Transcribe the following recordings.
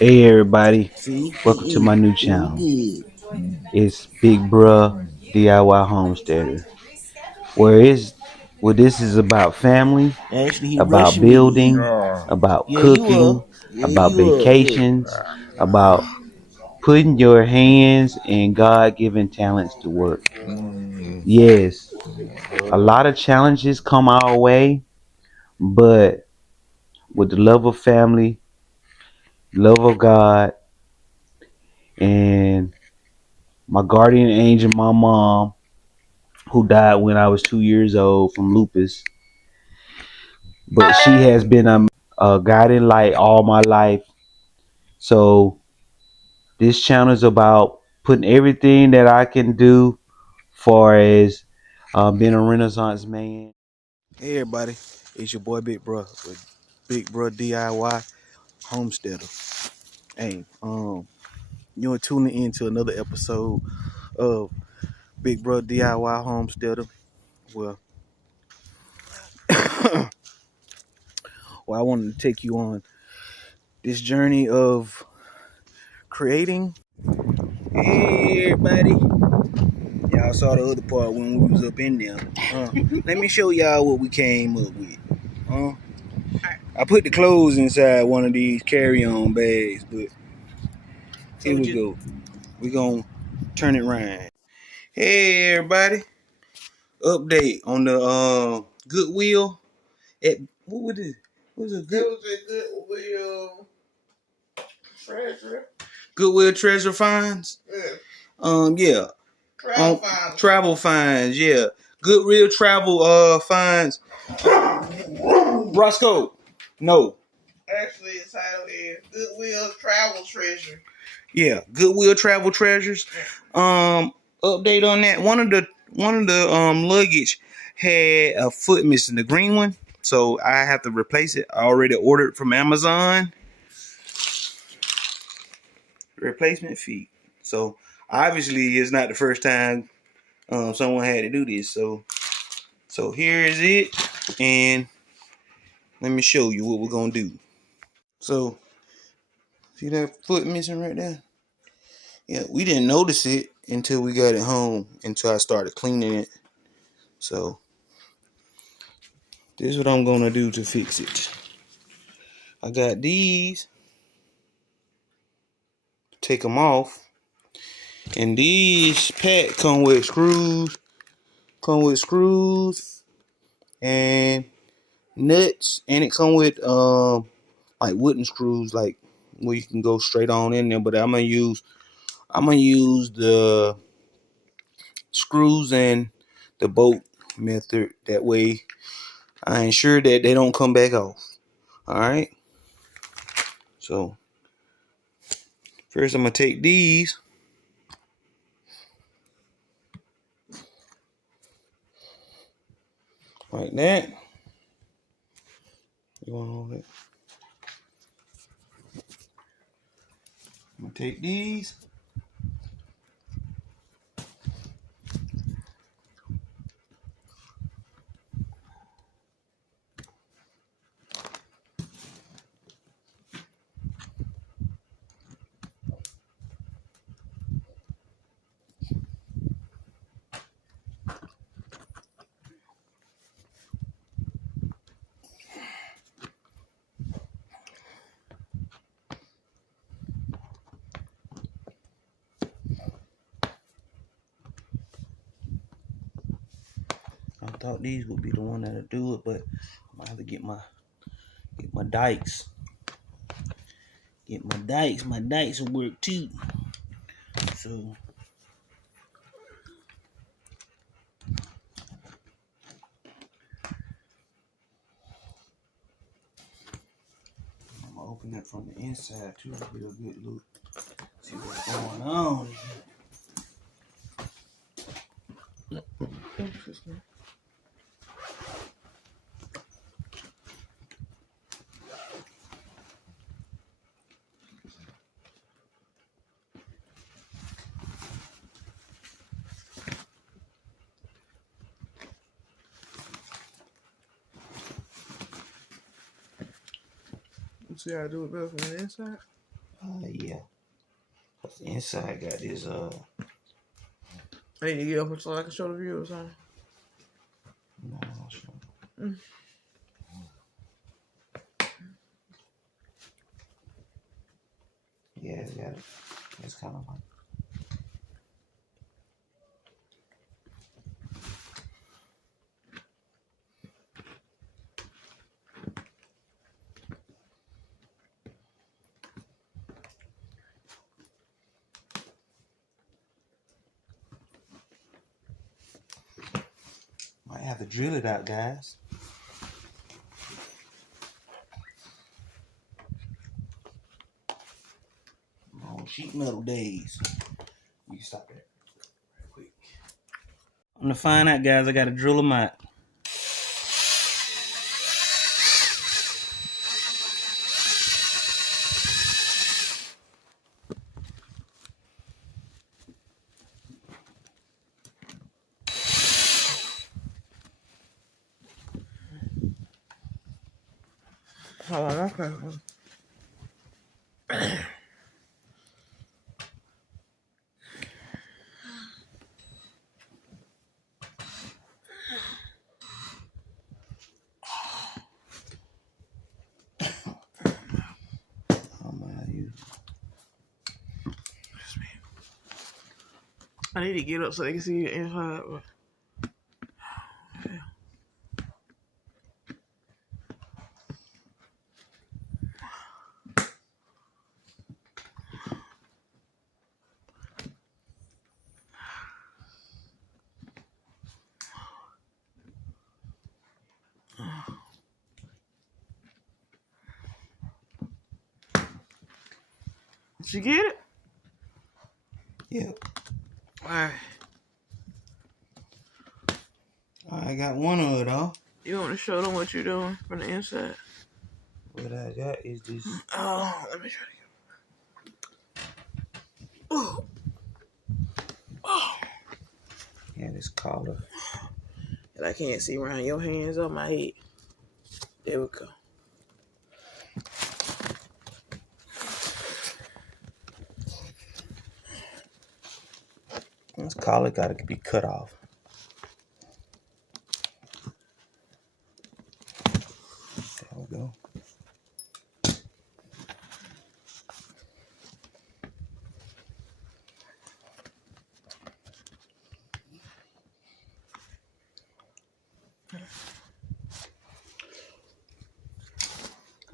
Hey everybody, See, welcome to my new channel. good. It's Big Bruh DIY Homesteader. Where this is about family, Actually, he about rushing me. building, about Yeah, you cooking, are. Yeah, about you are. Yeah. vacations, about putting your hands and God-given talents to work. Yes, a lot of challenges come our way, but with the love of family, love of God, and my guardian angel, my mom, who died when I was 2 years old from lupus. But she has been a guiding light all my life. So this channel is about putting everything that I can do far as being a Renaissance man. Hey everybody, it's your boy Big Bro with Big Bro DIY Homesteader. Hey, you're tuning into another episode of Big Bro DIY Homesteader. Well, I wanted to take you on this journey of creating. Hey everybody, y'all saw the other part when we was up in there. Let me show y'all what we came up with. I put the clothes inside one of these carry-on bags, but here we go. We gonna turn it around. Hey everybody, update on the Goodwill. At what was it? What was it? It was a Goodwill treasure. Goodwill treasure finds. Yeah. Travel finds, yeah. Goodwill travel finds. Roscoe. No. Actually, the title is Goodwill Travel Treasure. Yeah, Goodwill Travel Treasures. Update on that. One of the luggage had a foot missing, the green one. So I have to replace it. I already ordered from Amazon. Replacement feet. So obviously it's not the first time someone had to do this. So here is it, and let me show you what we're gonna do. So see that foot missing right there? Yeah, we didn't notice it until we got it home, until I started cleaning it. So this is what I'm gonna do to fix it. I got these, take them off, and these pack come with screws and nuts, and it come with like wooden screws, like where you can go straight on in there. But I'm gonna use the screws and the bolt method. That way I ensure that they don't come back off. Alright. So first I'm gonna take these like that. You want all that? I'm gonna take these. I thought these would be the one that'll do it, but I'm gonna have to get my dikes. Get my dikes. My dikes will work too. So I'm gonna open that from the inside too. Get a good look. See what's going on. You see how I do it better from the inside? Yeah. The inside got this, I need to get up so I can show the view or something. No, sure. Yeah, it got it. It's kind of like. Might have to drill it out, guys. On sheet metal days. You can stop there. Real quick. I'm gonna find out, guys. I gotta drill them out. Oh, okay. I need to get up so they can see the inside. Did you get it? Yep. Alright. I got one of it, though. You want to show them what you're doing from the inside? What I got is this. Oh, let me try to get it. Oh. Oh. Yeah, this collar. And I can't see around your hands on my head. There we go. This collar got to be cut off. There we go.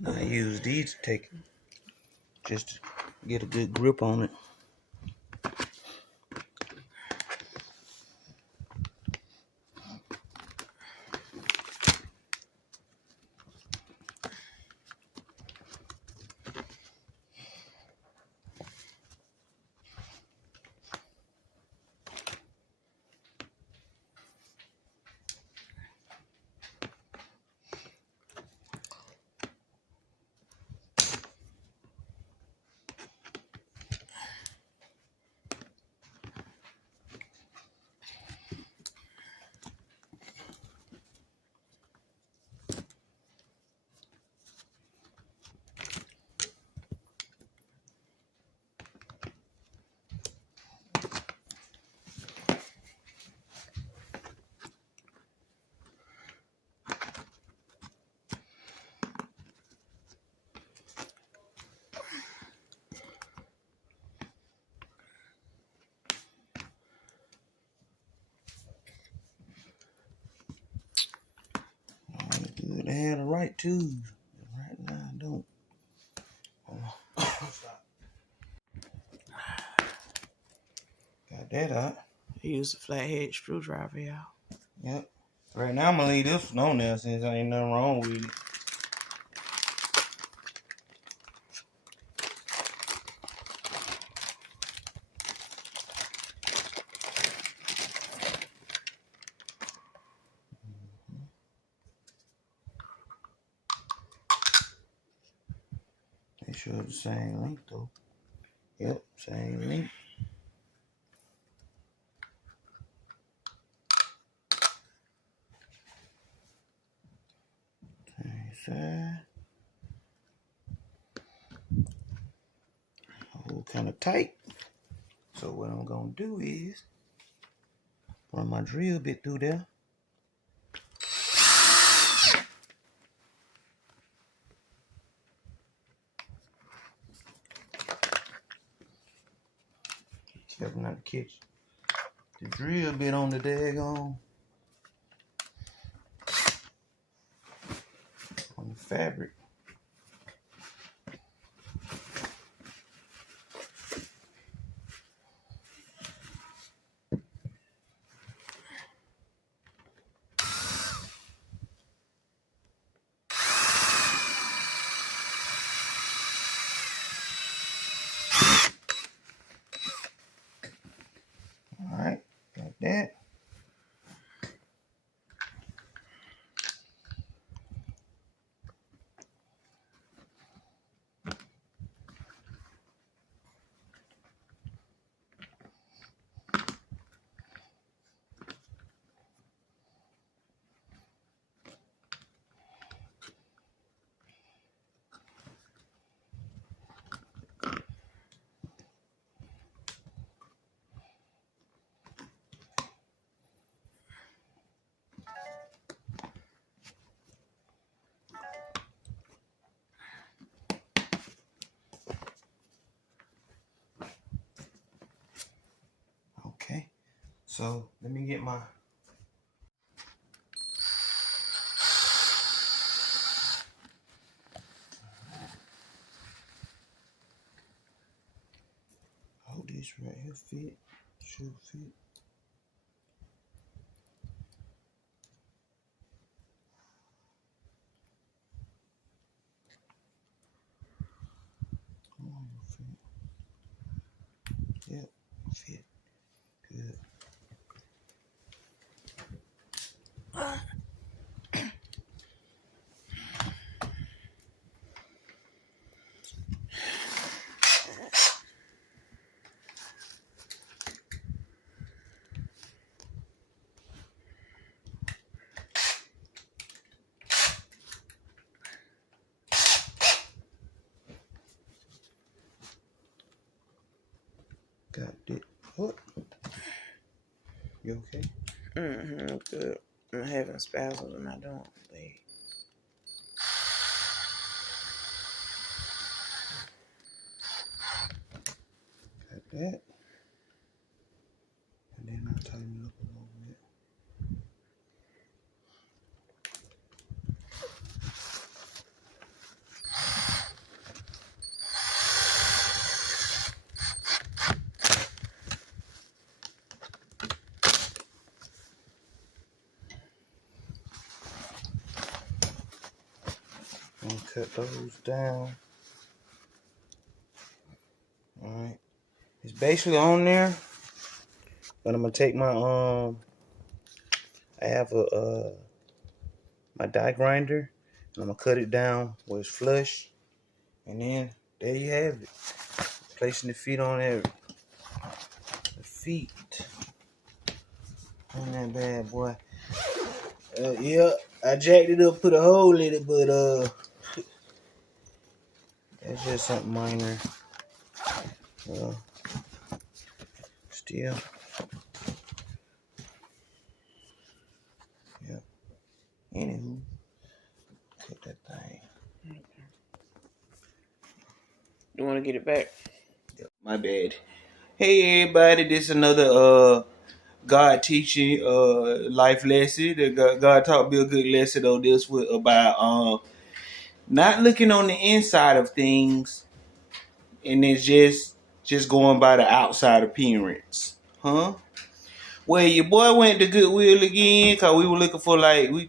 Now I use these to take just to get a good grip on it. They had the right tools. Right now, I don't. Stop. Got that out. Use a flathead screwdriver, y'all. Yep. Right now, I'm going to leave this one on there since there ain't nothing wrong with it. They show the same length though. Yep, same length. Same side. kind of tight. So what I'm gonna do is run my drill bit through there. Careful not to catch the drill bit on the daggone on the fabric. All right, got that. Okay, so let me get my this right here fit, should fit. Come on, fit. Yep, fit. Good. Got it. Oh. You okay? Good. I'm having spasms in my leg. Got that. And then I'll tighten it up a little bit. And cut those down. Alright. It's basically on there. But I'm gonna take my I have a my die grinder, and I'm gonna cut it down where it's flush. And then there you have it. Placing the feet on there. The feet on that bad boy. Yeah, I jacked it up, put a hole in it, but that's just something minor. Still. Yeah. Anywho, cut that thing. You want to get it back? Yep, my bad. Hey everybody, this is another God teaching life lesson. God taught me a good lesson on this about not looking on the inside of things, and it's just going by the outside appearance. Huh? Well, your boy went to Goodwill again, cause we were looking for we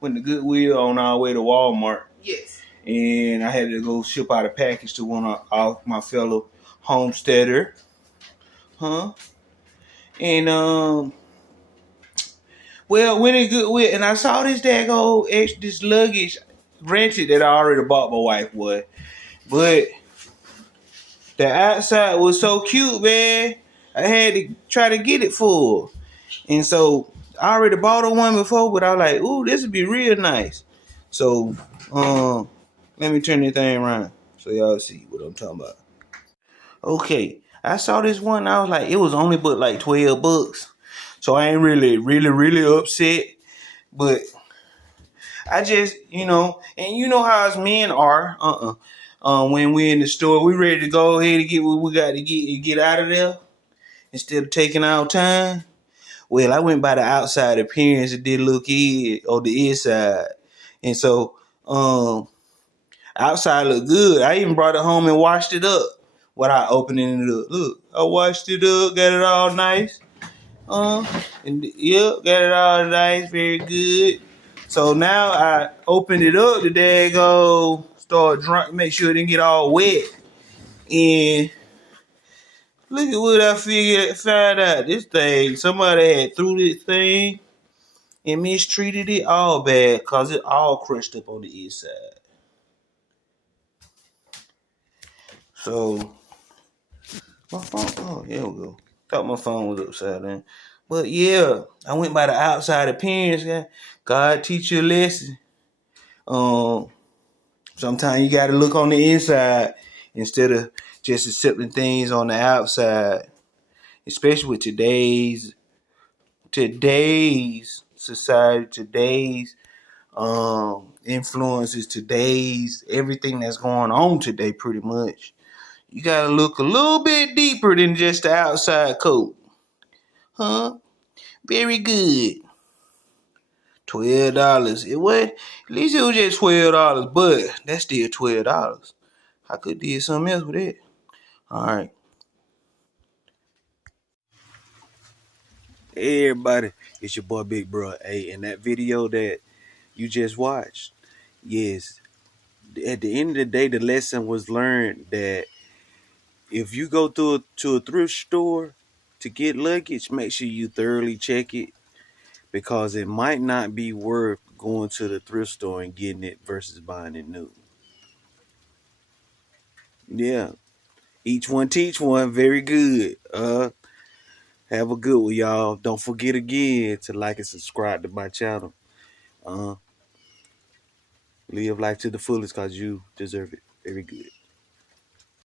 went to Goodwill on our way to Walmart. Yes. And I had to go ship out a package to one of my fellow homesteader. Huh? And well, went in Goodwill, and I saw this this luggage rented that I already bought my wife was. But the outside was so cute, man. I had to try to get it for her. And so I already bought her one before, but I was like, ooh, this would be real nice. So let me turn this thing around so y'all see what I'm talking about. Okay, I saw this one. I was like, it was only but like $12, so I ain't really upset. But I just, and you know how us men are. When we're in the store, we ready to go ahead and get what we got to get out of there instead of taking our time. Well, I went by the outside appearance and did look in on the inside, and so outside looked good. I even brought it home and washed it up without opening it up. Look, I washed it up, got it all nice. And yep, got it all nice, very good. So now I opened it up. The dag go start drunk, make sure it didn't get all wet. And look at what I found out. This thing, somebody had threw this thing and mistreated it all bad because it all crushed up on the inside. So my phone, oh, here we go. Thought my phone was upside down. But yeah, I went by the outside appearance. God teach you a lesson. Sometimes you got to look on the inside instead of just accepting things on the outside. Especially with today's society, today's influences, today's everything that's going on today. Pretty much, you got to look a little bit deeper than just the outside coat, huh? Very good. $12. It was at least it was just $12, but that's still $12. I could did something else with it. All right. Hey everybody, it's your boy Big Bro. Hey, in that video that you just watched, yes, at the end of the day, the lesson was learned that if you go to a thrift store to get luggage, make sure you thoroughly check it because it might not be worth going to the thrift store and getting it versus buying it new. Yeah, each one teach one. Very good. Have a good one, y'all. Don't forget again to like and subscribe to my channel. Uh, Live life to the fullest because you deserve it. Very good.